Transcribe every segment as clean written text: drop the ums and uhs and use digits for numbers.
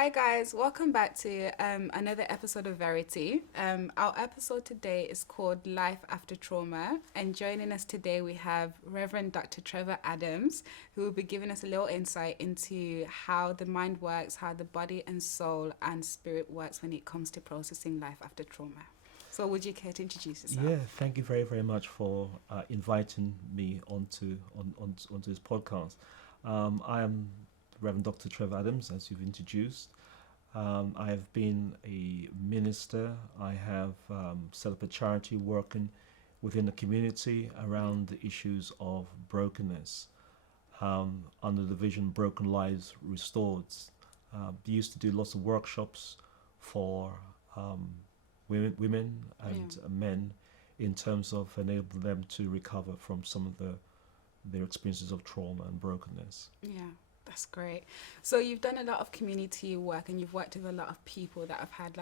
Hi guys, welcome back to another episode of Verity. Our episode today is called Life After Trauma, and joining us today we have Rev Dr Trevor Adams, who will be giving us a little insight into how the mind works, how the body and soul and spirit works when it comes to processing life after trauma. So would you care to introduce yourself? Yeah, thank you very, very much for inviting me onto this podcast. I am Rev Dr Trevor Adams, as you've introduced. I have been a minister. I have set up a charity working within the community around the issues of brokenness under the vision Broken Lives Restored. We used to do lots of workshops for women and men in terms of enabling them to recover from some of their experiences of trauma and brokenness. Yeah. That's great. So you've done a lot of community work and you've worked with a lot of people that have had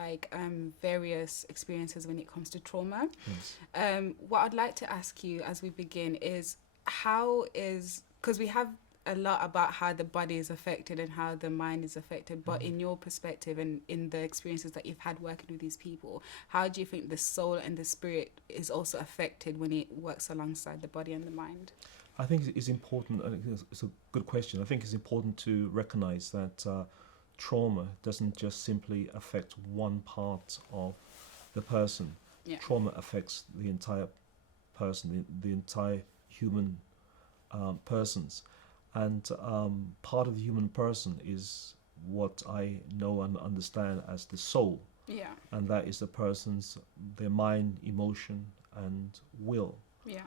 various experiences when it comes to trauma. Yes. What I'd like to ask you as we begin is because we have a lot about how the body is affected and how the mind is affected, but in your perspective and in the experiences that you've had working with these people, how do you think the soul and the spirit is also affected when it works alongside the body and the mind? I think it's important, and it's a good question. I think it's important to recognize that trauma doesn't just simply affect one part of the person. Yeah. Trauma affects the entire person, the entire human persons. And part of the human person is what I know and understand as the soul. Yeah. And that is their mind, emotion, and will. Yeah.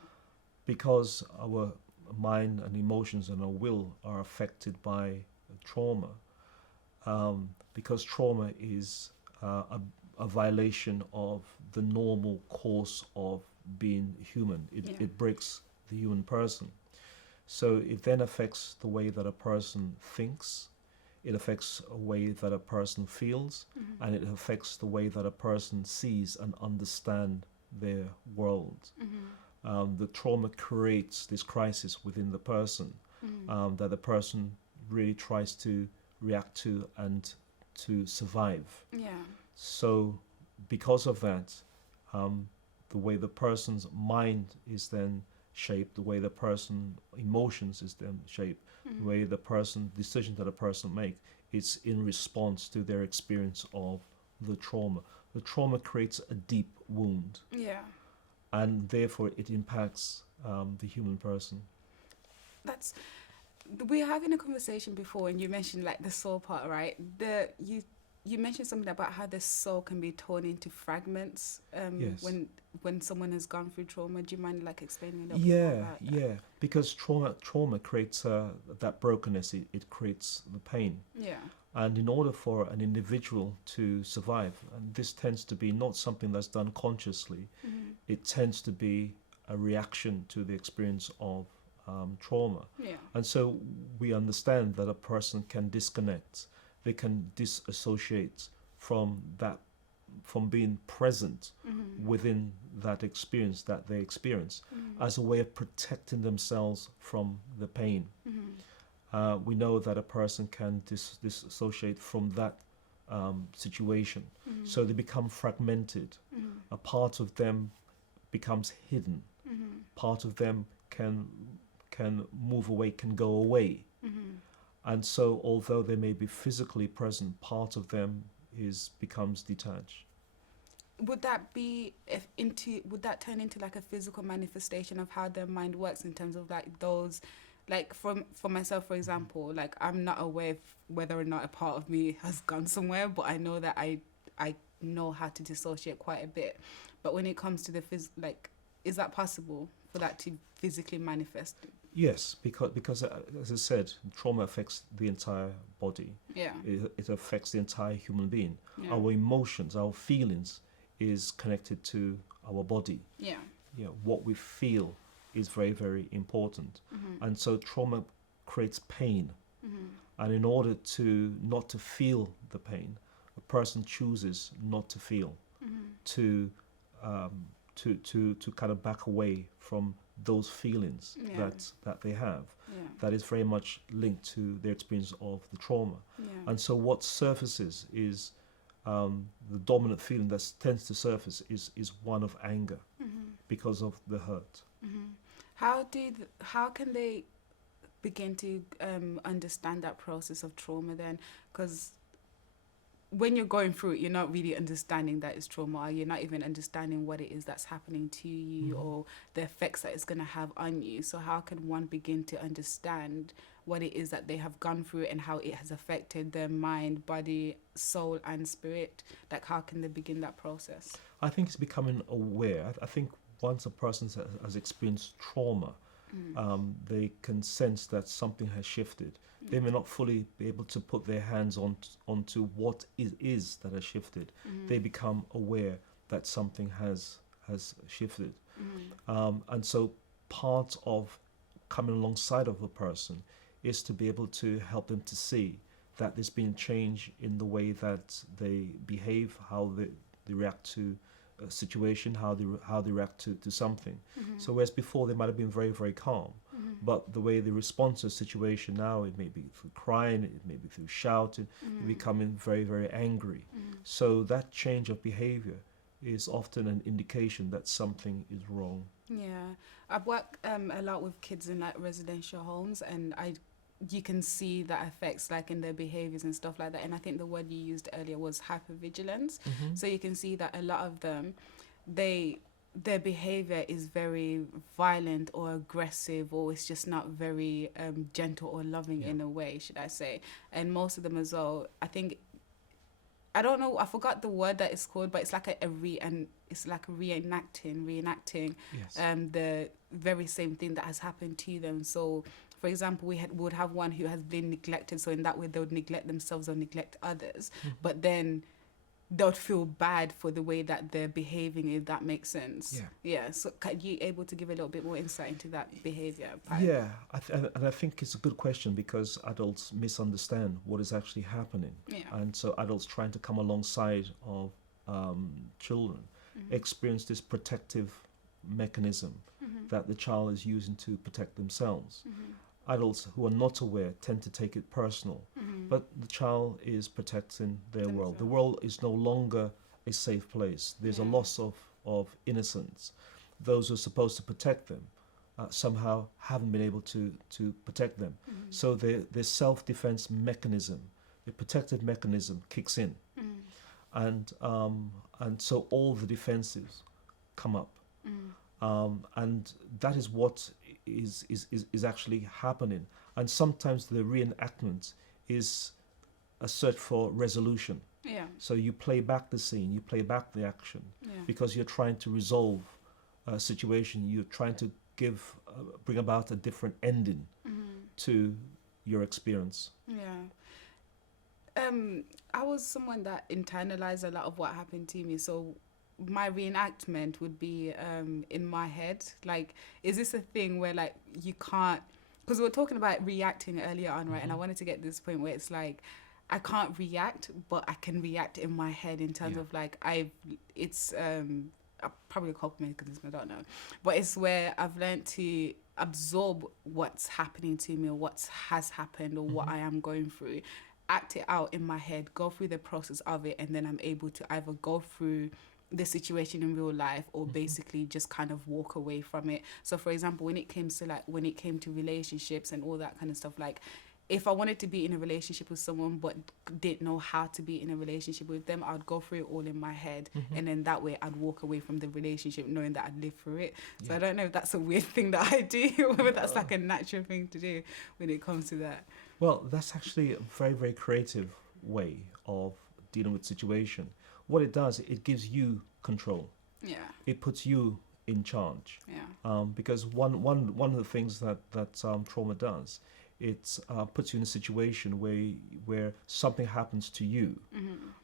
Because our mind and emotions and our will are affected by trauma, because trauma is a violation of the normal course of being human. It breaks the human person. So it then affects the way that a person thinks, it affects a way that a person feels, and it affects the way that a person sees and understands their world. The trauma creates this crisis within the person that the person really tries to react to and to survive. Yeah. So because of that, the way the person's mind is then shaped, the way the person emotions is then shaped, the way the person decisions that a person make, it's in response to their experience of the trauma. The trauma creates a deep wound. Yeah. And therefore it impacts the human person. We were having a conversation before and you mentioned the soul part, right? You mentioned something about how the soul can be torn into fragments Yes. when someone has gone through trauma. Do you mind explaining a little bit more about that? Yeah, because trauma creates that brokenness, it creates the pain. Yeah. And in order for an individual to survive, and this tends to be not something that's done consciously, it tends to be a reaction to the experience of trauma. Yeah. And so we understand that a person can disconnect, they can disassociate from being present within that experience that they experience as a way of protecting themselves from the pain. We know that a person can disassociate from that situation. So they become fragmented. A part of them becomes hidden. Part of them can move away, can go away. And so although they may be physically present, part of them becomes detached. Would that would that turn into a physical manifestation of how their mind works in terms of those, for myself, for example, I'm not aware of whether or not a part of me has gone somewhere, but I know that I know how to dissociate quite a bit. But when it comes to the is that possible for that to physically manifest? Yes, because as I said, trauma affects the entire body. Yeah. It affects the entire human being. Yeah. Our emotions, our feelings is connected to our body. Yeah. What we feel is very, very important. And so trauma creates pain. And in order to not to feel the pain, a person chooses not to feel, to kind of back away from those feelings that they have. That is very much linked to their experience of the trauma. And so what surfaces is the dominant feeling that tends to surface is one of anger because of the hurt. How can they begin to understand that process of trauma then? Because when you're going through it, you're not really understanding that it's trauma, or you're not even understanding what it is that's happening to you or the effects that it's going to have on you. So how can one begin to understand what it is that they have gone through and how it has affected their mind, body, soul and spirit? Like, how can they begin that process? I think it's becoming aware. I think once a person has experienced trauma, they can sense that something has shifted. They may not fully be able to put their hands onto what it is that has shifted. They become aware that something has shifted. And so part of coming alongside of a person is to be able to help them to see that there's been change in the way that they behave, how they react to a situation, how they react to something. So whereas before they might have been very, very calm, but the way they respond to a situation now, it may be through crying, it may be through shouting, becoming very, very angry. So that change of behavior is often an indication that something is wrong. Yeah, I've worked a lot with kids in like residential homes, and you can see that affects like in their behaviors and stuff like that. And I think the word you used earlier was hypervigilance. So you can see that a lot of them, their behavior is very violent or aggressive, or it's just not very gentle or loving in a way, should I say. And most of them as well, I don't know, I forgot the word that it's called, but it's like it's like reenacting the very same thing that has happened to them. So for example, we would have one who has been neglected, so in that way they would neglect themselves or neglect others, but then they would feel bad for the way that they're behaving, if that makes sense. So are you able to give a little bit more insight into that behavior part? And I think it's a good question, because adults misunderstand what is actually happening, and so adults trying to come alongside of children experience this protective mechanism that the child is using to protect themselves. Adults who are not aware tend to take it personal, but the child is protecting their world. The world is no longer a safe place. There's a loss of innocence. Those who are supposed to protect them somehow haven't been able to protect them. So their self-defense mechanism, the protective mechanism, kicks in, and so all the defenses come up, and that is what is actually happening. And sometimes the reenactment is a search for resolution. So you play back the scene, you play back the action, because you're trying to resolve a situation. You're trying to bring about a different ending to your experience. I was someone that internalized a lot of what happened to me, so my reenactment would be in my head. Like, is this a thing where like you can't, because we were talking about reacting earlier on, right? And I wanted to get to this point where it's like I can't react, but I can react in my head in terms of like it's probably a compliment because I don't know, but it's where I've learned to absorb what's happening to me or what has happened or what I am going through, act it out in my head, go through the process of it, and then I'm able to either go through the situation in real life or basically just kind of walk away from it. So for example, when it came to relationships and all that kind of stuff, like if I wanted to be in a relationship with someone but didn't know how to be in a relationship with them, I'd go through it all in my head, and then that way I'd walk away from the relationship knowing that I'd live through it. So I don't know if that's a weird thing that I do, whether that's like a natural thing to do when it comes to that. Well, that's actually a very, very creative way of dealing with situation. What it does, it gives you control. It puts you in charge. Because one of the things that trauma does, it puts you in a situation where something happens to you,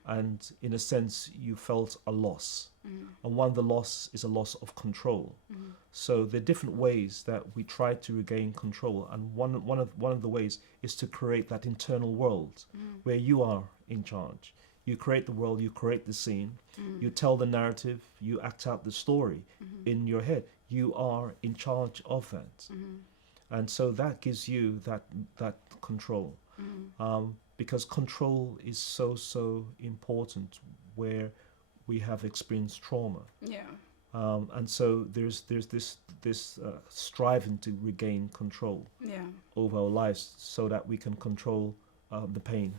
and in a sense you felt a loss, and one of the loss is a loss of control. So there are different ways that we try to regain control, and one of the ways is to create that internal world where you are in charge. You create the world, you create the scene, you tell the narrative, you act out the story in your head. you are in charge of that. And so that gives you that control. Because control is so important where we have experienced trauma. Yeah. And so there's this striving to regain control over our lives so that we can control the pain.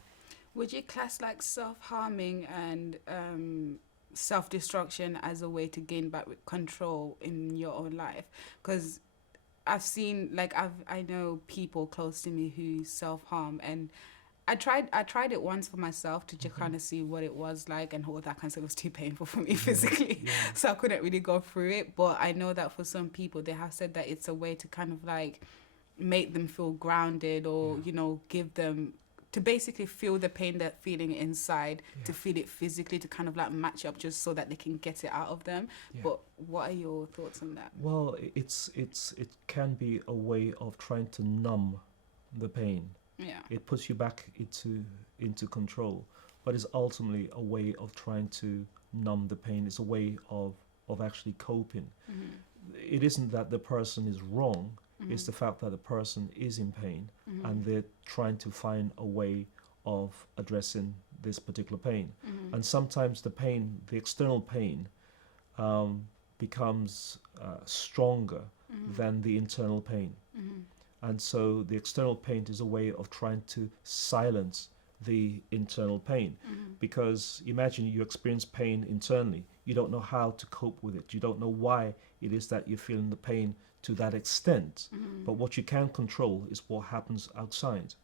Would you class like self-harming and self-destruction as a way to gain back control in your own life? Because I've seen, like, I know people close to me who self-harm, and I tried it once for myself to just kind of see what it was like, and all that kind of stuff was too painful for me physically. So I couldn't really go through it. But I know that for some people, they have said that it's a way to kind of like make them feel grounded, or, you know, give them, to basically feel the pain they're feeling inside, to feel it physically, to kind of like match up just so that they can get it out of them. But what are your thoughts on that? Well, it can be a way of trying to numb the pain. Yeah. It puts you back into control, but it's ultimately a way of trying to numb the pain. It's a way of actually coping. It isn't that the person is wrong. It's the fact that the person is in pain, and they're trying to find a way of addressing this particular pain. And sometimes the pain, the external pain, becomes stronger than the internal pain. And so the external pain is a way of trying to silence the internal pain. Because imagine you experience pain internally. You don't know how to cope with it. You don't know why it is that you're feeling the pain to that extent. But what you can control is what happens outside.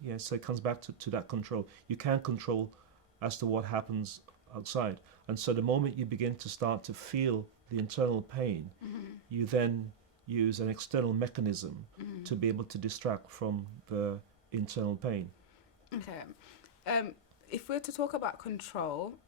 Yeah, so it comes back to that control. You can control as to what happens outside. And so the moment you begin to start to feel the internal pain, you then use an external mechanism to be able to distract from the internal pain. Okay. If we're to talk about control,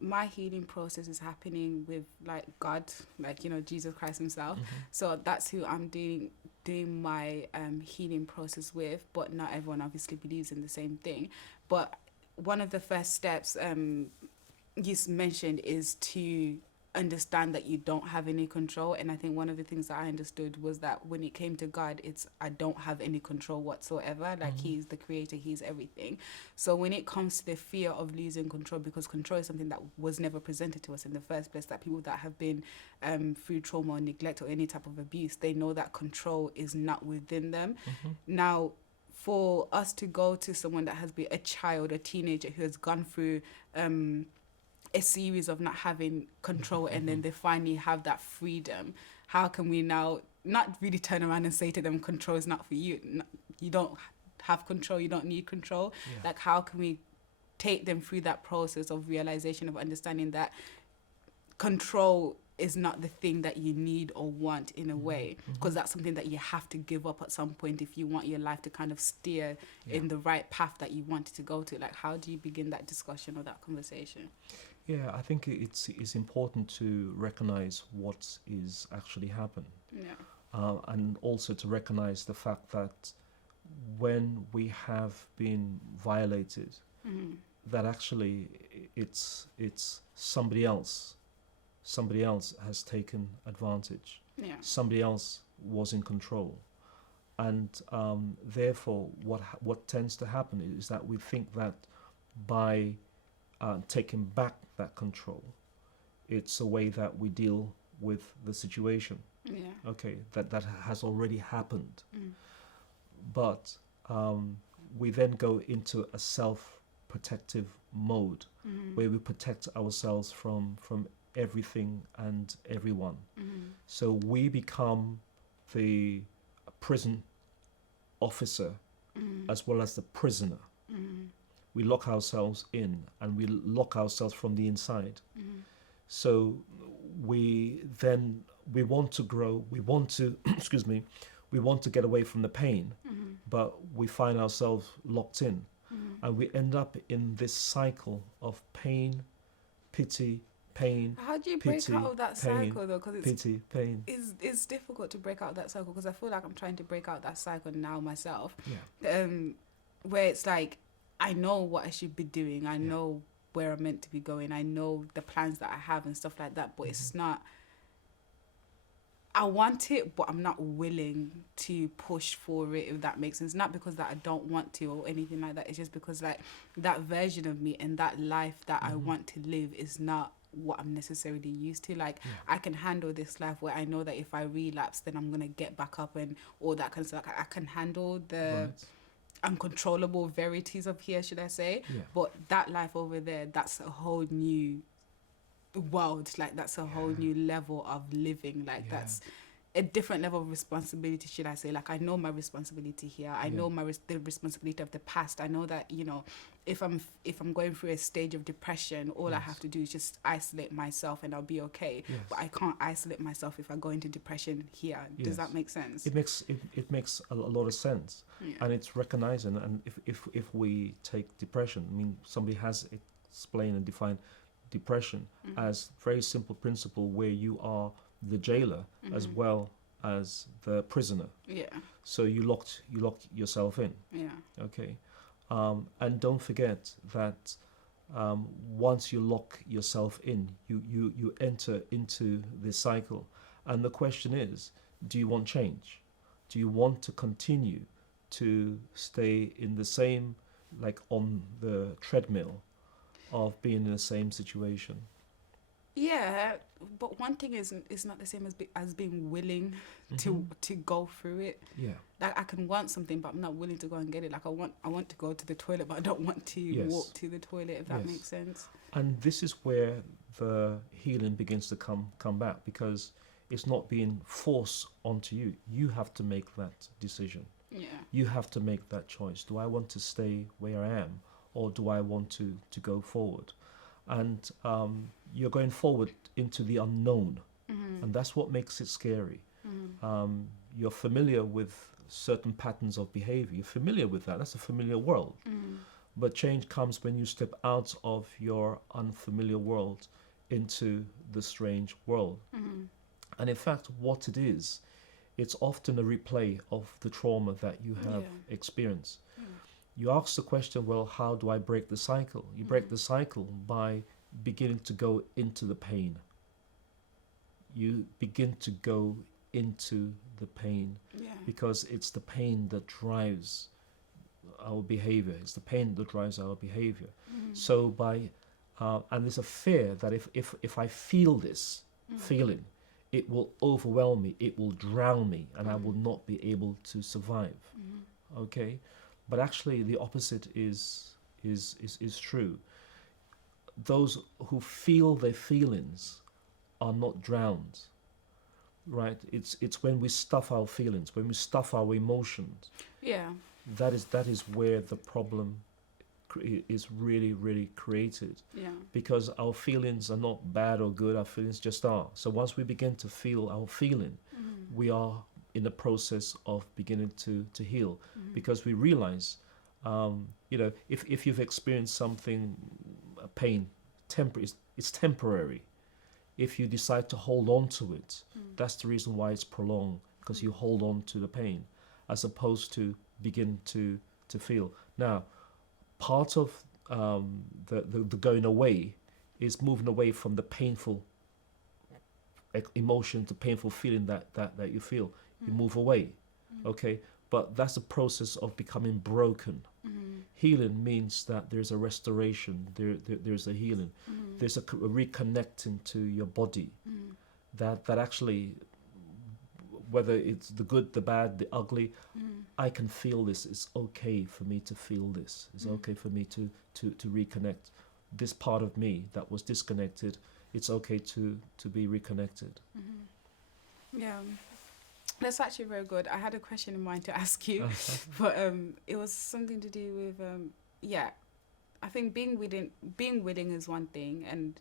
my healing process is happening with like God, like, you know, Jesus Christ himself. So that's who I'm doing my healing process with, but not everyone obviously believes in the same thing. But one of the first steps you mentioned is to understand that you don't have any control. And I think one of the things that I understood was that when it came to God, it's I don't have any control whatsoever. Like he's the creator, he's everything. So when it comes to the fear of losing control, because control is something that was never presented to us in the first place, that people that have been through trauma or neglect or any type of abuse, they know that control is not within them. Now, for us to go to someone that has been a child, a teenager who has gone through a series of not having control, and then they finally have that freedom, how can we now not really turn around and say to them, control is not for you, you don't have control, you don't need control? Like, how can we take them through that process of realization, of understanding that control is not the thing that you need or want in a way, because that's something that you have to give up at some point if you want your life to kind of steer in the right path that you want it to go to? Like, how do you begin that discussion or that conversation? Yeah, I think it's important to recognize what is actually happening. And also to recognize the fact that when we have been violated, that actually it's somebody else has taken advantage. Somebody else was in control. And therefore what tends to happen is that we think that by taking back that control, it's a way that we deal with the situation. Okay, that has already happened. But we then go into a self-protective mode where we protect ourselves from everything and everyone. So we become the prison officer as well as the prisoner. We lock ourselves in, and we lock ourselves from the inside. So we want to grow, we want to we want to get away from the pain, but we find ourselves locked in, and we end up in this cycle of pain, pity, pain. How do you break out of that cycle though? Because pity, pain. It's difficult to break out that cycle, because I feel like I'm trying to break out that cycle now myself. Where it's like, I know what I should be doing. I know where I'm meant to be going. I know the plans that I have and stuff like that. But it's not I want it, but I'm not willing to push for it, if that makes sense. Not because that I don't want to or anything like that. It's just because like that version of me and that life that I want to live is not what I'm necessarily used to. Like I can handle this life where I know that if I relapse, then I'm gonna get back up and all that kind of stuff. Like I can handle the uncontrollable verities of here, should I say? But that life over there, that's a whole new world. Like that's a whole new level of living. Like that's a different level of responsibility, should I say. Like I know my responsibility here. I know the responsibility of the past. I know that, you know, if I'm going through a stage of depression, all I have to do is just isolate myself and I'll be okay. But I can't isolate myself if I go into depression here. Does that make sense? It makes a lot of sense, and it's recognizing. And if we take depression, I mean, somebody has explained and defined depression as very simple principle where you are the jailer as well as the prisoner. So you locked yourself in. Okay. And don't forget that once you lock yourself in, you enter into this cycle. And the question is, do you want change? Do you want to continue to stay in the same, like on the treadmill of being in the same situation? Yeah, but one thing is not the same as being willing to go through it. Like I can want something, but I'm not willing to go and get it. Like I want to go to the toilet, but I don't want to walk to the toilet. If that makes sense. And this is where the healing begins to come back, because it's not being forced onto you. You have to make that decision. You have to make that choice. Do I want to stay where I am, or do I want to go forward? And you're going forward into the unknown, and that's what makes it scary. You're familiar with certain patterns of behavior. You're familiar with that. That's a familiar world. But change comes when you step out of your unfamiliar world into the strange world. And in fact, what it is, it's often a replay of the trauma that you have experienced. You ask the question, well, how do I break the cycle? You break the cycle by beginning to go into the pain. You begin to go into the pain because it's the pain that drives our behavior. It's the pain that drives our behavior. So and there's a fear that if I feel this feeling, it will overwhelm me, it will drown me, and I will not be able to survive. Okay? But actually the opposite is true. Those who feel their feelings are not drowned, right? It's when we stuff our feelings, when we stuff our emotions. That is where the problem is really created. Because our feelings are not bad or good, our feelings just are. So once we begin to feel our feeling, we are in the process of beginning to heal, because we realize, if you've experienced something, pain, it's temporary. If you decide to hold on to it, that's the reason why it's prolonged, because you hold on to the pain, as opposed to begin to feel. Now, part of the going away is moving away from the painful emotion, the painful feeling that you feel. You move away, okay? But that's a process of becoming broken. Healing means that there's a restoration, there's a healing, there's a reconnecting to your body. That actually, whether it's the good, the bad, the ugly, I can feel this. It's okay for me to feel this. It's okay for me to reconnect. This part of me that was disconnected, it's okay to be reconnected. Yeah. That's actually very good. I had a question in mind to ask you, but it was something to do with I think being willing is one thing, and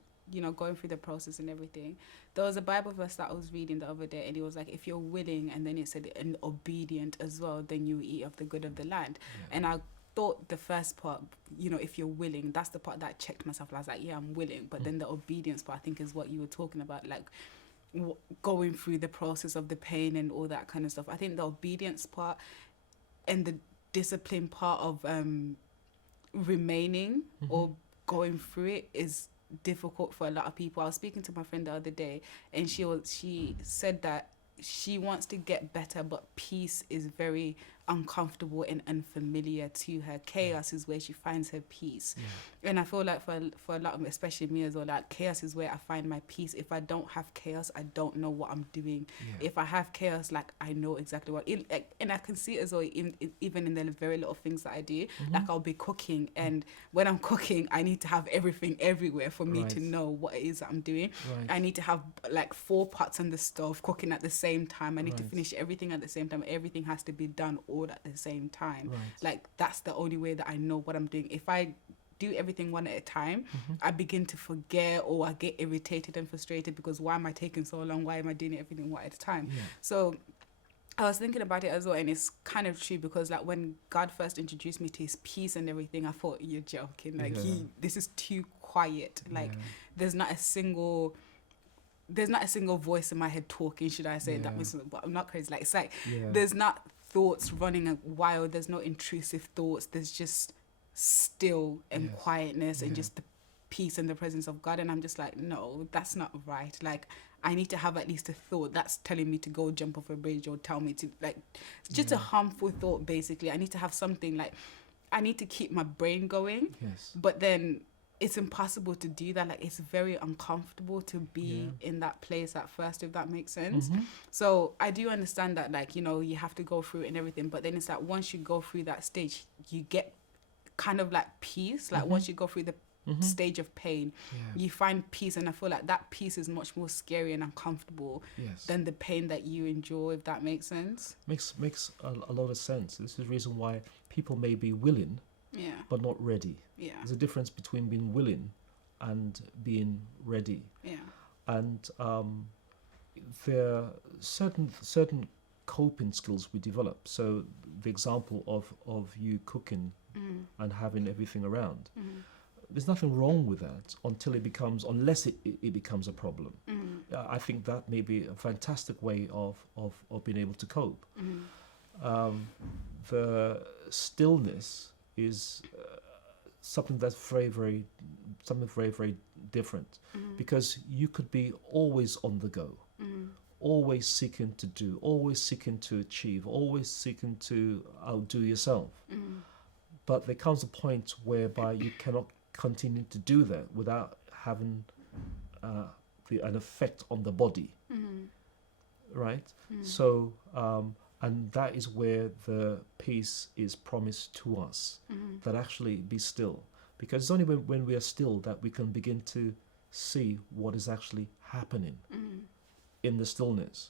going through the process and everything. There was a Bible verse that I was reading the other day, and it was like, if you're willing, and then it said, and obedient as well, then you eat of the good of the land. And I thought the first part, if you're willing, that's the part that checked myself. I was like, yeah, I'm willing, but then the obedience part, I think, is what you were talking about, like going through the process of the pain and all that kind of stuff. I think the obedience part and the discipline part of remaining or going through it is difficult for a lot of people. I was speaking to my friend the other day, and she said that she wants to get better, but peace is very uncomfortable and unfamiliar to her. Chaos is where she finds her peace. And I feel like for a lot of, especially me as well, like chaos is where I find my peace. If I don't have chaos, I don't know what I'm doing. If I have chaos, like I know exactly what and I can see it as well even in the very little things that I do. Like I'll be cooking, and when I'm cooking I need to have everything everywhere for me to know what it is that I'm doing. I need to have like 4 pots on the stove cooking at the same time. I need to finish everything at the same time. Everything has to be done all at the same time. Like that's the only way that I know what I'm doing. If I do everything one at a time, I begin to forget, or I get irritated and frustrated because why am I taking so long? Why am I doing everything one at a time? So I was thinking about it as well, and it's kind of true because like when God first introduced me to his peace and everything, I thought, you're joking. Like this is too quiet. Like there's not a single voice in my head talking, should I say. That was, but I'm not crazy. Like it's like there's not thoughts running wild. There's no intrusive thoughts. There's just still and quietness and just the peace and the presence of God. And I'm just like, no, that's not right. Like I need to have at least a thought that's telling me to go jump off a bridge, or tell me to, like, just a harmful thought. Basically, I need to have something, like I need to keep my brain going. But then it's impossible to do that. Like it's very uncomfortable to be in that place at first, if that makes sense. So I do understand that, like, you know, you have to go through it and everything, but then it's like once you go through that stage, you get kind of like peace. Like once you go through the stage of pain, you find peace, and I feel like that peace is much more scary and uncomfortable than the pain that you enjoy, if that makes sense. Makes a lot of sense. This is the reason why people may be willing but not ready. There's a difference between being willing and being ready. And there are certain coping skills we develop. So the example of you cooking and having everything around, there's nothing wrong with that unless it becomes a problem. I think that may be a fantastic way of being able to cope. The stillness is something that's very, very different, because you could be always on the go, always seeking to do, always seeking to achieve, always seeking to outdo yourself. But there comes a point whereby you cannot continue to do that without having an effect on the body, right? So and that is where the peace is promised to us, that actually be still. Because it's only when we are still that we can begin to see what is actually happening in the stillness.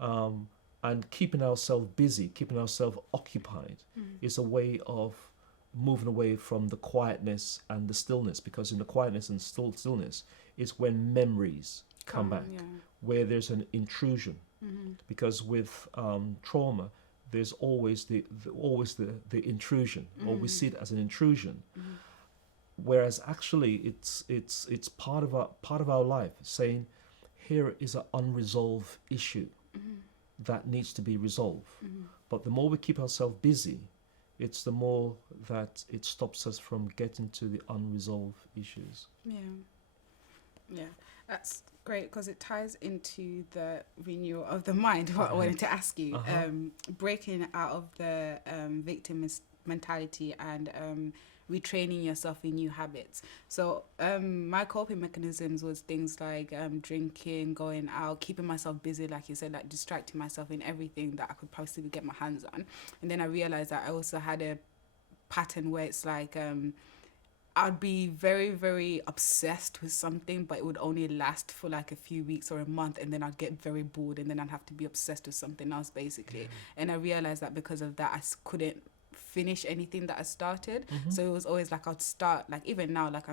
And keeping ourselves busy, keeping ourselves occupied is a way of moving away from the quietness and the stillness, because in the quietness and stillness is when memories come back, where there's an intrusion. Because with trauma, there's always the intrusion, or we see it as an intrusion. Whereas actually it's part of our life, saying here is an unresolved issue that needs to be resolved. But the more we keep ourselves busy, it's the more that it stops us from getting to the unresolved issues. Yeah, that's great, because it ties into the renewal of the mind. What I wanted to ask you, breaking out of the victim mentality and retraining yourself in new habits. So my coping mechanisms was things like drinking, going out, keeping myself busy, like you said, like distracting myself in everything that I could possibly get my hands on. And then I realized that I also had a pattern where it's like I'd be very, very obsessed with something, but it would only last for like a few weeks or a month, and then I'd get very bored, and then I'd have to be obsessed with something else, basically. And I realized that because of that, I couldn't finish anything that I started. So it was always like I'd start, like even now, like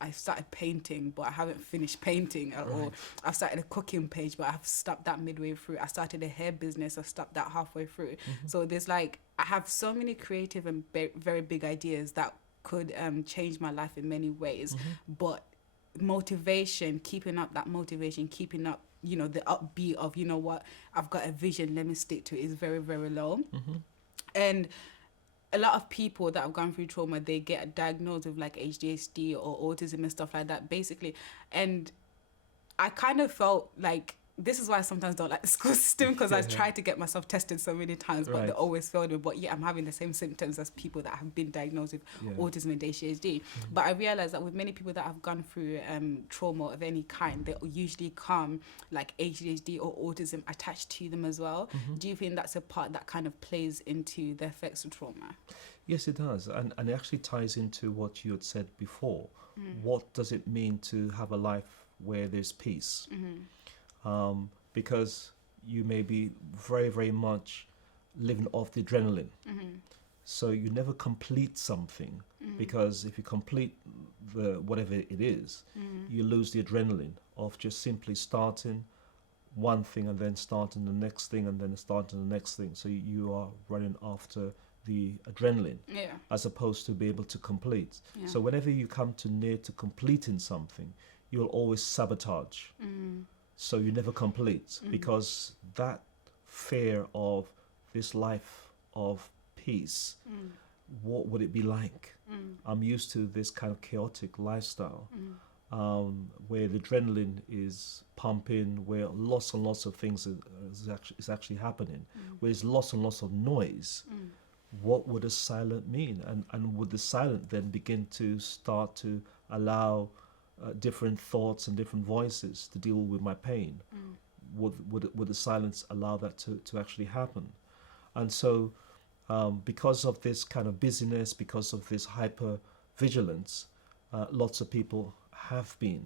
I started painting, but I haven't finished painting at all. I've started a cooking page, but I've stopped that midway through. I started a hair business, I stopped that halfway through. So there's like, I have so many creative and very big ideas that could change my life in many ways, but motivation, keeping up that motivation, keeping up, you know, the upbeat of, you know what, I've got a vision, let me stick to it, is very, very low. And a lot of people that have gone through trauma, they get diagnosed with like ADHD or autism and stuff like that, basically. And I kind of felt like this is why I sometimes don't like the school system, because I tried to get myself tested so many times, but they always failed me. But I'm having the same symptoms as people that have been diagnosed with autism and ADHD. But I realized that with many people that have gone through trauma of any kind, they usually come like ADHD or autism attached to them as well. Do you think that's a part that kind of plays into the effects of trauma? Yes, it does. And it actually ties into what you had said before. What does it mean to have a life where there's peace? Because you may be very, very much living off the adrenaline. So you never complete something, because if you complete whatever it is, you lose the adrenaline of just simply starting one thing and then starting the next thing and then starting the next thing. So you are running after the adrenaline as opposed to be able to complete. So whenever you come to near to completing something, you'll always sabotage. So you never complete, because that fear of this life of peace, what would it be like? I'm used to this kind of chaotic lifestyle, where the adrenaline is pumping, where lots and lots of things is actually happening, where there's lots and lots of noise. What would a silent mean? And would the silent then begin to start to allow different thoughts and different voices to deal with my pain? Would the silence allow that to actually happen? And so because of this kind of busyness, because of this hyper vigilance, lots of people have been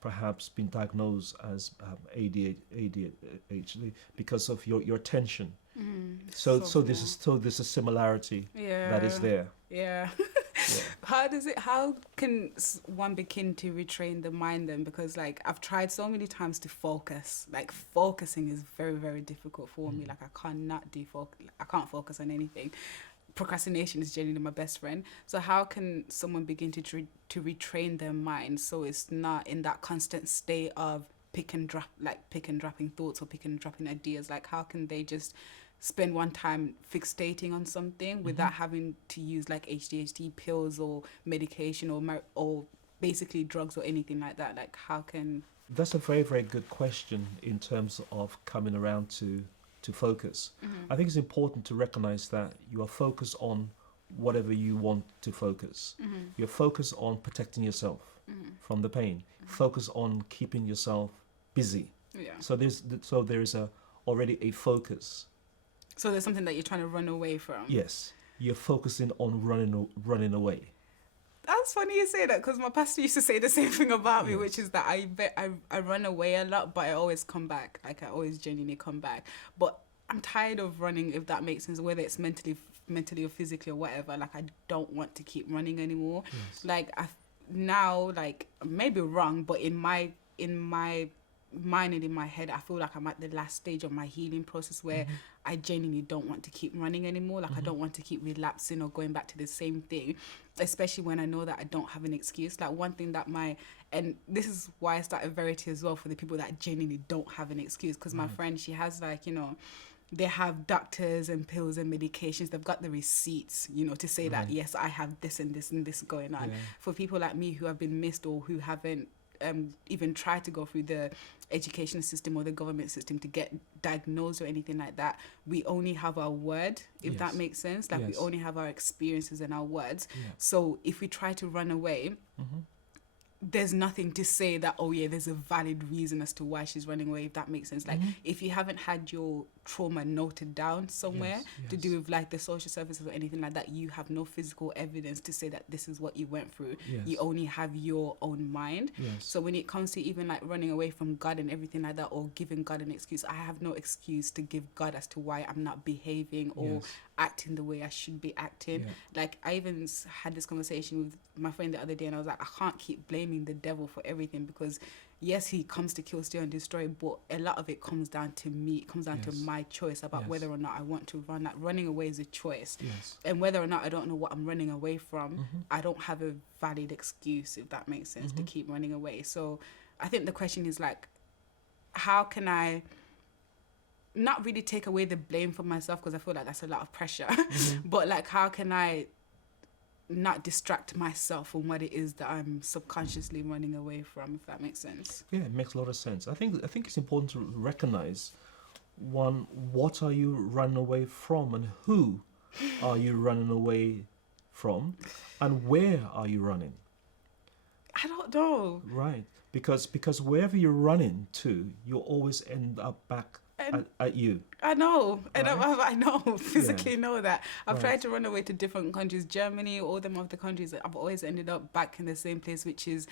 perhaps been diagnosed as ADHD because of your attention. So there's a similarity that is there. How can one begin to retrain the mind then? Because like I've tried so many times to focus. Like focusing is very, very difficult for me. Like I can't focus on anything. Procrastination is generally my best friend. So how can someone begin to retrain their mind so it's not in that constant state of pick and dropping thoughts or pick and dropping ideas? Like how can they just spend one time fixating on something without having to use like HDHD pills or medication or basically drugs or anything like that? Like how can... That's a very, very good question in terms of coming around to focus. I think it's important to recognize that you are focused on whatever you want to focus. You're focused on protecting yourself from the pain. Focus on keeping yourself busy. So there is already a focus. So there's something that you're trying to run away from. Yes, you're focusing on running away. That's funny you say that, because my pastor used to say the same thing about me, which is that I run away a lot, but I always come back. Like I always genuinely come back. But I'm tired of running, if that makes sense, whether it's mentally or physically or whatever. Like I don't want to keep running anymore. Like now, like maybe wrong, but in my mind and in my head, I feel like I'm at the last stage of my healing process where I genuinely don't want to keep running anymore. Like I don't want to keep relapsing or going back to the same thing, especially when I know that I don't have an excuse. Like one thing that and this is why I started Verity as well, for the people that genuinely don't have an excuse, because my friend, she has like, they have doctors and pills and medications. They've got the receipts, to say that, yes, I have this and this and this going on. For people like me who have been missed or who haven't even tried to go through the education system or the government system to get diagnosed or anything like that, we only have our word, if that makes sense. Like we only have our experiences and our words. So if we try to run away, there's nothing to say that, oh yeah, there's a valid reason as to why she's running away, if that makes sense. Like if you haven't had your trauma noted down somewhere to do with like the social services or anything like that, you have no physical evidence to say that this is what you went through. You only have your own mind. So when it comes to even like running away from God and everything like that, or giving God an excuse, I have no excuse to give God as to why I'm not behaving or acting the way I should be acting. Like I even had this conversation with my friend the other day, and I was like, I can't keep blaming the devil for everything, because yes, he comes to kill, steal and destroy, but a lot of it comes down to me. It comes down to my choice about whether or not I want to run. That running away is a choice, and whether or not I don't know what I'm running away from, I don't have a valid excuse, if that makes sense, to keep running away. So I think the question is like, how can I not really take away the blame from myself, because I feel like that's a lot of pressure, but like how can I not distract myself from what it is that I'm subconsciously running away from, if that makes sense. Yeah, it makes a lot of sense. I think it's important to recognize, one, what are you running away from, and who are you running away from, and where are you running? I don't know. Right, because wherever you're running to, you'll always end up back at you. I know, and Right? I know, physically know that. I've Right. tried to run away to different countries, Germany, all them other countries. I've always ended up back in the same place, which is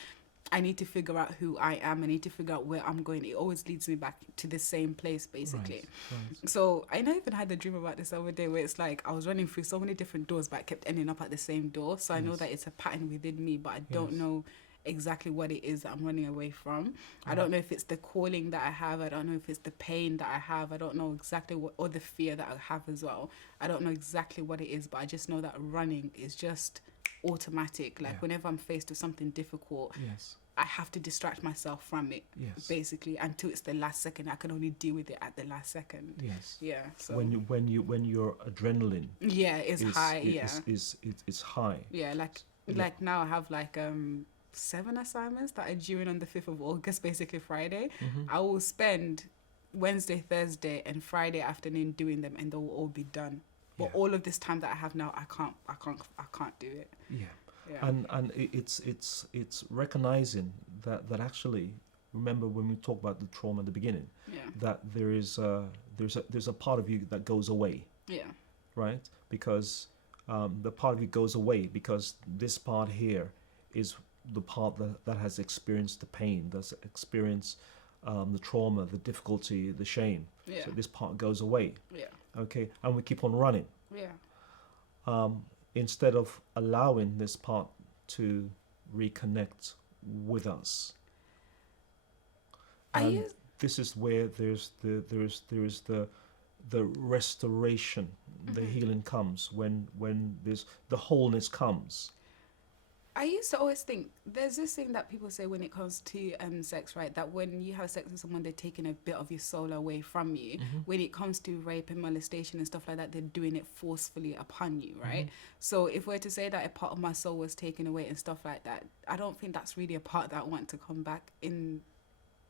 I need to figure out who I am. I need to figure out where I'm going. It always leads me back to the same place, basically. Right. So I even had a dream about this other day where it's like I was running through so many different doors, but I kept ending up at the same door. So I know Yes. that it's a pattern within me, but I don't Yes. know exactly what it is that I'm running away from. I don't know if it's the calling that I have. I don't know if it's the pain that I have. I don't know exactly what, or the fear that I have as well. I don't know exactly what it is, but I just know that running is just automatic. Like Yeah. whenever I'm faced with something difficult, Yes. I have to distract myself from it, Yes. basically, until it's the last second. I can only deal with it at the last second. Yes. Yeah. So When your adrenaline yeah, it's high. is high. Yeah, like Yeah. like now I have like 7 assignments that are due in on the 5th of August, basically Friday. Mm-hmm. I will spend Wednesday, Thursday, and Friday afternoon doing them, and they will all be done. But Yeah. all of this time that I have now, I can't do it. Yeah. Yeah. And it's recognizing that actually, remember when we talked about the trauma at the beginning, Yeah. that there's a part of you that goes away, Yeah. right? Because the part of you goes away because this part here is the part that has experienced the pain, that's experienced the trauma, the difficulty, the shame. Yeah. So this part goes away, Yeah. okay? And we keep on running. Yeah. Instead of allowing this part to reconnect with us. I And use this is where there's the restoration, the healing comes when there's the wholeness comes. I used to always think there's this thing that people say when it comes to sex, right? That when you have sex with someone, they're taking a bit of your soul away from you. When it comes to rape and molestation and stuff like that, they're doing it forcefully upon you, right? So if we're to say that a part of my soul was taken away and stuff like that, I don't think that's really a part that I want to come back in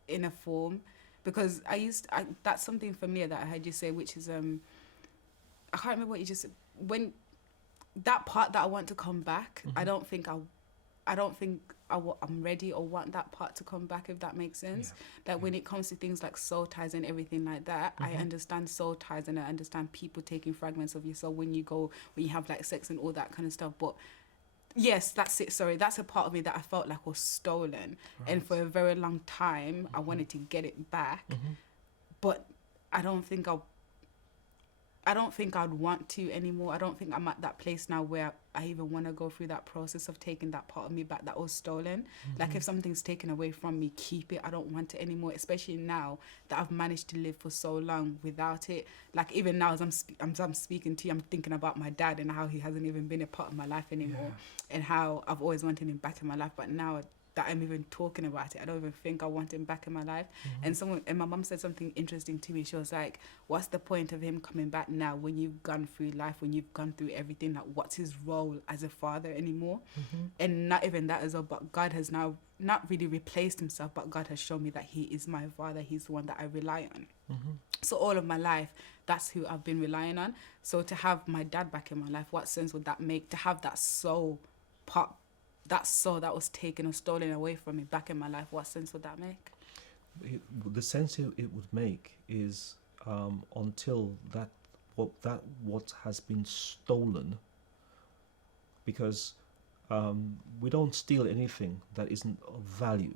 a form, because that's something familiar that I heard you say, which is I can't remember what you just said. When that part that I want to come back, I don't think I'm ready or want that part to come back, if that makes sense. Yeah. Like when it comes to things like soul ties and everything like that, I understand soul ties and I understand people taking fragments of your soul when you have like sex and all that kind of stuff. But yes, that's it. Sorry, that's a part of me that I felt like was stolen. Right. And for a very long time, I wanted to get it back. But I don't think I'd want to anymore. I don't think I'm at that place now where I even want to go through that process of taking that part of me back that was stolen. Like if something's taken away from me, keep it. I don't want it anymore, especially now that I've managed to live for so long without it. Like even now as I'm speaking to you, I'm thinking about my dad and how he hasn't even been a part of my life anymore, and how I've always wanted him back in my life. But now that I'm even talking about it, I don't even think I want him back in my life. And my mum said something interesting to me. She was like, what's the point of him coming back now when you've gone through life, when you've gone through everything? Like, what's his role as a father anymore? And not even that as well, but God has now not really replaced himself, but God has shown me that he is my father. He's the one that I rely on. So all of my life, that's who I've been relying on. So to have my dad back in my life, what sense would that make? To have that soul that was taken or stolen away from me back in my life, what sense would that make? The sense it would make is until what has been stolen, because we don't steal anything that isn't of value.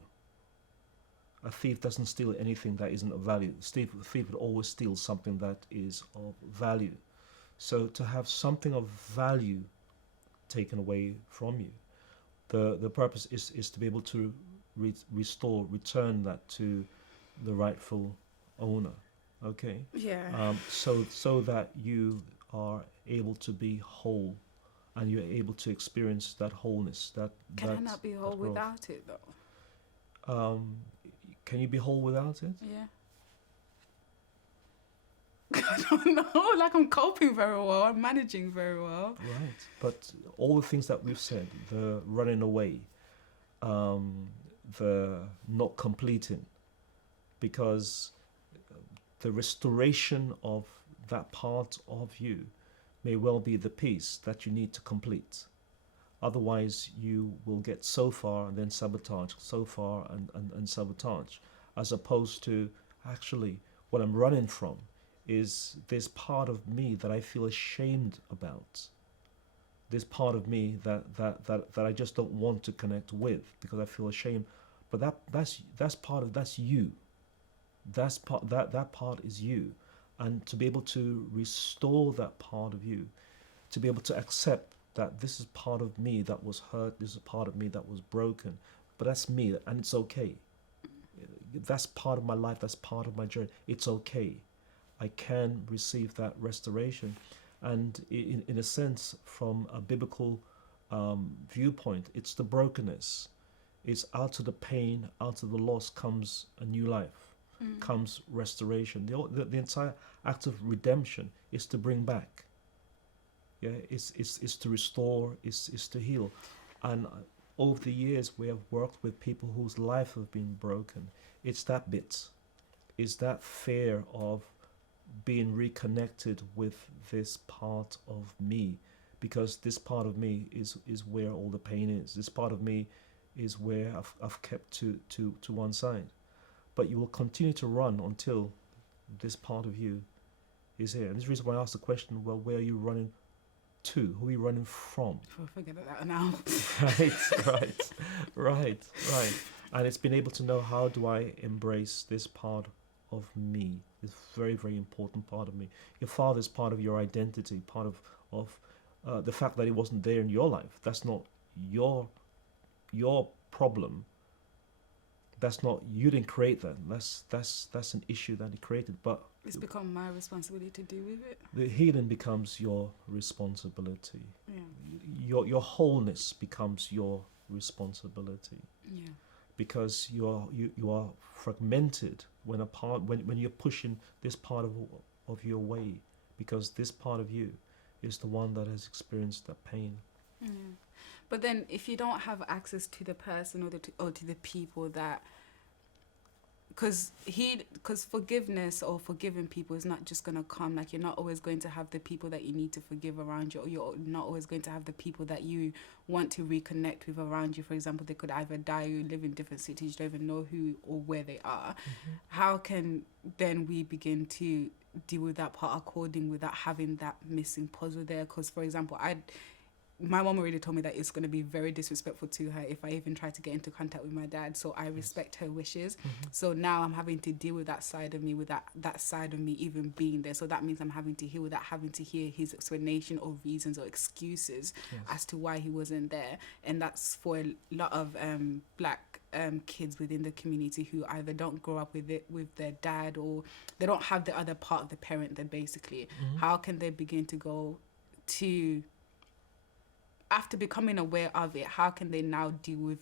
A thief doesn't steal anything that isn't of value. A thief would always steal something that is of value. So to have something of value taken away from you, the purpose is to be able to return that to the rightful owner, okay? Yeah. So that you are able to be whole, and you're able to experience that wholeness. Can I not be whole without it though? Can you be whole without it? Yeah. I don't know. Like, I'm coping very well. I'm managing very well. Right. But all the things that we've said, the running away, the not completing, because the restoration of that part of you may well be the piece that you need to complete. Otherwise, you will get so far and then sabotage, so far and sabotage, as opposed to actually what I'm running from is this part of me that I feel ashamed about. This part of me that I just don't want to connect with because I feel ashamed. But that's you. That part is you. And to be able to restore that part of you, to be able to accept that this is part of me that was hurt, this is part of me that was broken, but that's me and it's okay. That's part of my life, that's part of my journey. It's okay. I can receive that restoration. And in a sense, from a biblical viewpoint, it's the brokenness. It's out of the pain, out of the loss comes a new life, comes restoration. The entire act of redemption is to bring back. Yeah, it's to restore, it's to heal. And over the years, we have worked with people whose life have been broken. It's that bit. It's that fear of being reconnected with this part of me, because this part of me is where all the pain is. This part of me is where I've kept to one side. But you will continue to run until this part of you is here. And this is the reason why I asked the question, well, where are you running to? Who are you running from? I'll forget that now. Right. And it's been able to know, how do I embrace this part of me, this very, very important part of me. Your father is part of your identity, part of the fact that he wasn't there in your life. That's not your problem. That's not, you didn't create that. That's an issue that he created. But it's become my responsibility to deal with it. The healing becomes your responsibility. Yeah. Your wholeness becomes your responsibility. Yeah. Because you are fragmented when you're pushing this part of you away, because this part of you is the one that has experienced that pain. Yeah. But then if you don't have access to the person or to the people that, because forgiveness or forgiving people is not just going to come, like, you're not always going to have the people that you need to forgive around you, or you're not always going to have the people that you want to reconnect with around you. For example, they could either die, or live in different cities, you don't even know who or where they are. Mm-hmm. How can then we begin to deal with that part according without having that missing puzzle there? Because, for example, my mom already told me that it's going to be very disrespectful to her if I even try to get into contact with my dad. So I respect her wishes. Mm-hmm. So now I'm having to deal with that side of me, with that side of me even being there. So that means I'm having to heal without having to hear his explanation or reasons or excuses as to why he wasn't there. And that's for a lot of black kids within the community who either don't grow up with their dad, or they don't have the other part of the parent then basically. Mm-hmm. How can they begin to go to... After becoming aware of it, how can they now deal with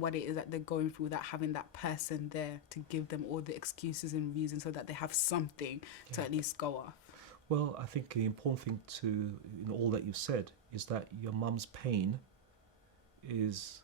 what it is that they're going through without having that person there to give them all the excuses and reasons, so that they have something to at least go off? Well, I think the important thing to, in all that you've said, is that your mum's pain is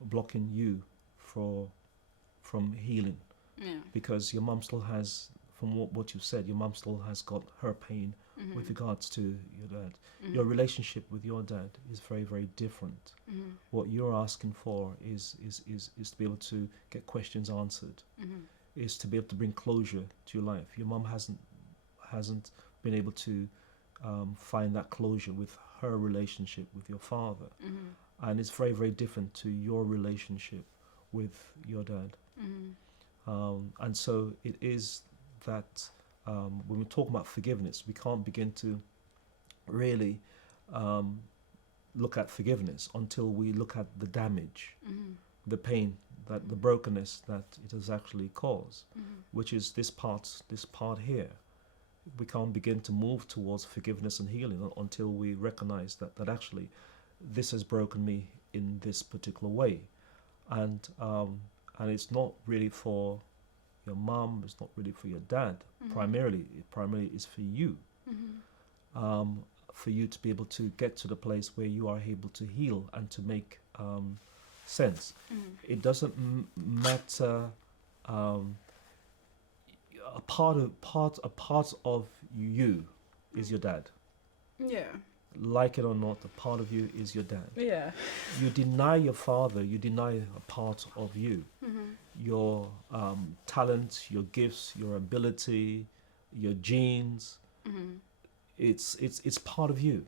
blocking you from healing. Yeah. Because your mum still has, from what you've said, your mum still has got her pain with regards to your dad. Mm-hmm. Your relationship with your dad is very, very different. Mm-hmm. What you're asking for is to be able to get questions answered, is to be able to bring closure to your life. Your mum hasn't been able to find that closure with her relationship with your father. Mm-hmm. And it's very, very different to your relationship with your dad. Mm-hmm. And so it is that when we talk about forgiveness, we can't begin to really look at forgiveness until we look at the damage, the pain, that the brokenness that it has actually caused, which is this part here. We can't begin to move towards forgiveness and healing until we recognize that actually this has broken me in this particular way, and it's not really for your mom. It's not really for your dad. Mm-hmm. Primarily is for you. For you to be able to get to the place where you are able to heal and to make sense. It doesn't matter. A part of you is your dad. Yeah. Like it or not, a part of you is your dad. Yeah. You deny your father, you deny a part of you. Your talent, your gifts, your ability, your genes. It's part of you.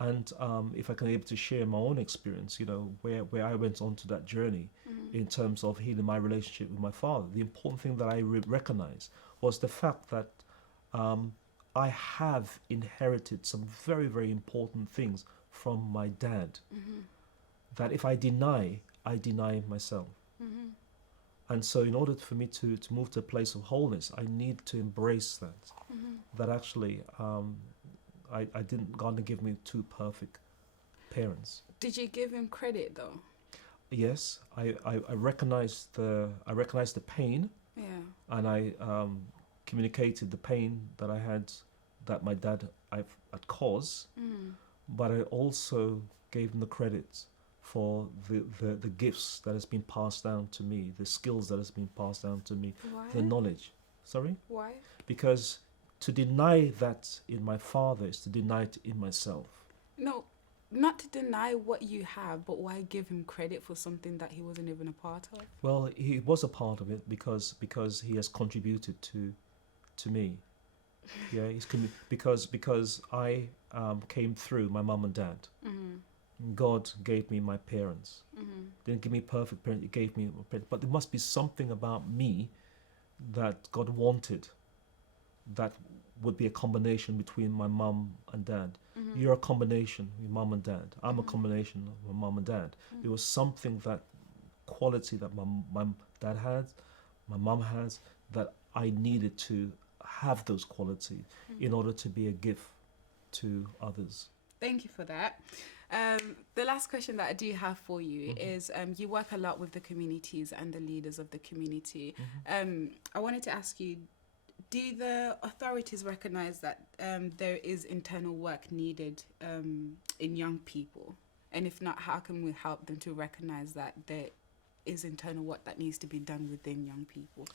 And if I can be able to share my own experience, where I went on to that journey in terms of healing my relationship with my father, the important thing that I recognized was the fact that I have inherited some very, very important things from my dad. That if I deny myself. And so in order for me to move to a place of wholeness, I need to embrace that. That actually, God didn't give me two perfect parents. Did you give him credit though? Yes, I recognized the pain. Yeah. And I communicated the pain that I had, that my dad had caused. But I also gave him the credit for the gifts that has been passed down to me, the skills that has been passed down to me, Why? the knowledge. Sorry? Why? Because to deny that in my father is to deny it in myself. No, not to deny what you have, but why give him credit for something that he wasn't even a part of? Well, he was a part of it because he has contributed to me. Yeah, because I came through my mum and dad. God gave me my parents. Didn't give me perfect parents. He gave me my parents. But there must be something about me that God wanted that would be a combination between my mum and dad. You're a combination with mum and dad. I'm a combination of my mum and dad. There was something, that quality that my dad had, my mum has, that I needed to have those qualities in order to be a gift to others. Thank you for that. The last question that I do have for you is, you work a lot with the communities and the leaders of the community. I wanted to ask you, do the authorities recognize that there is internal work needed in young people? And if not, how can we help them to recognize that there is internal work that needs to be done within young people?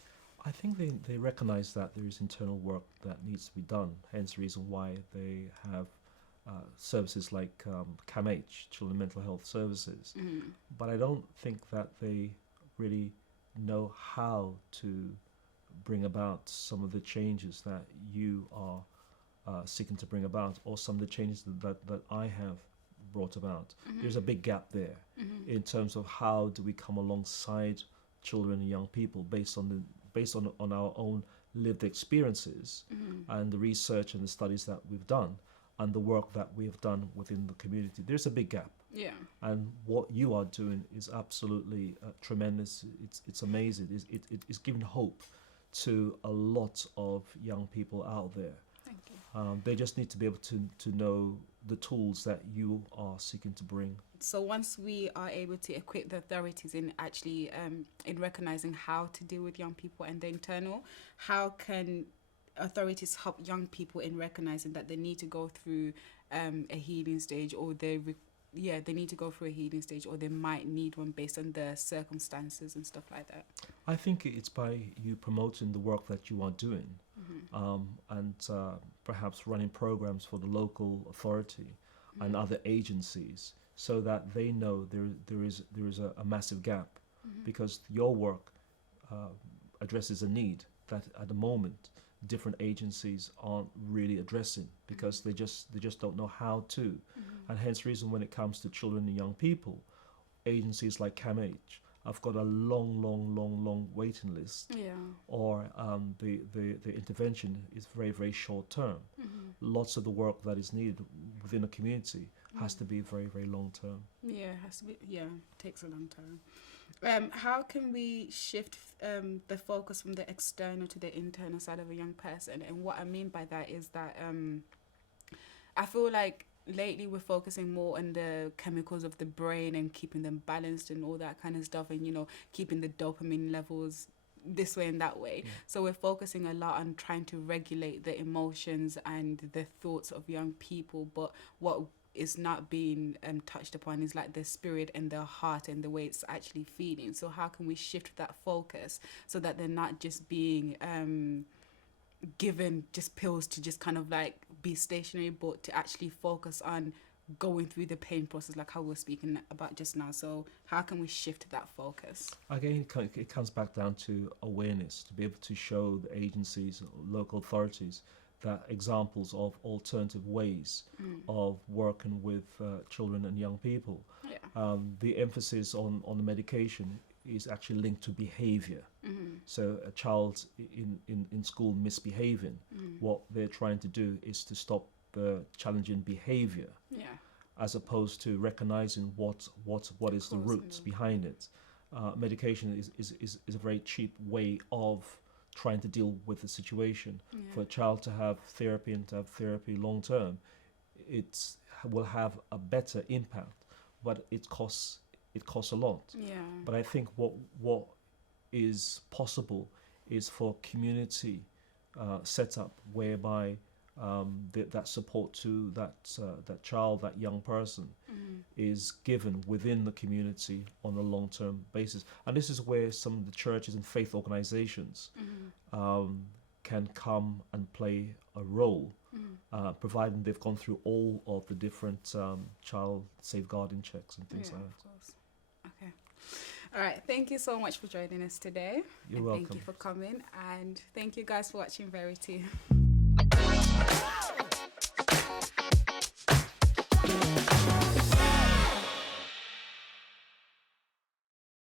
I think they recognize that there is internal work that needs to be done, hence the reason why they have services like CAMH, Children Mental Health Services. But I don't think that they really know how to bring about some of the changes that you are seeking to bring about, or some of the changes that I have brought about. There's a big gap there in terms of how do we come alongside children and young people based on our own lived experiences and the research and the studies that we've done and the work that we have done within the community. There's a big gap. Yeah. And what you are doing is absolutely tremendous. It's amazing. It's giving hope to a lot of young people out there. Thank you. They just need to be able to know the tools that you are seeking to bring. So once we are able to equip the authorities in actually in recognizing how to deal with young people and the internal, how can authorities help young people in recognizing that they need to go through a healing stage, or they need to go through a healing stage, or they might need one based on their circumstances and stuff like that? I think it's by you promoting the work that you are doing, and perhaps running programs for the local authority and other agencies, so that they know there is a massive gap, because your work addresses a need that at the moment different agencies aren't really addressing, because they just don't know how to. And hence the reason when it comes to children and young people, agencies like CAMH have got a long waiting list. Yeah. Or the intervention is very, very short term. Lots of the work that is needed within a community has to be very, very long term. Yeah, it has to be. Yeah, takes a long time. How can we shift the focus from the external to the internal side of a young person? And what I mean by that is that I feel like lately we're focusing more on the chemicals of the brain and keeping them balanced and all that kind of stuff, and keeping the dopamine levels this way and that way. So we're focusing a lot on trying to regulate the emotions and the thoughts of young people, but what is not being touched upon is like the spirit and the heart and the way it's actually feeling. So how can we shift that focus so that they're not just being given just pills to just kind of like be stationary, but to actually focus on going through the pain process, like how we were speaking about just now. So how can we shift that focus? Again, it comes back down to awareness, to be able to show the agencies, local authorities, that examples of alternative ways of working with children and young people. The emphasis on the medication is actually linked to behavior. So a child in school misbehaving, what they're trying to do is to stop the challenging behavior, as opposed to recognizing what is the roots behind it. Medication is a very cheap way of trying to deal with the situation. For a child to have therapy and to have therapy long term, it will have a better impact, but it costs a lot. But I think what is possible is for community set up whereby that support to that child, that young person, is given within the community on a long-term basis. And this is where some of the churches and faith organizations can come and play a role, providing they've gone through all of the different child safeguarding checks and things like that. Of course. Okay. All right. Thank you so much for joining us today. You're welcome. Thank you for coming. And thank you guys for watching Verity.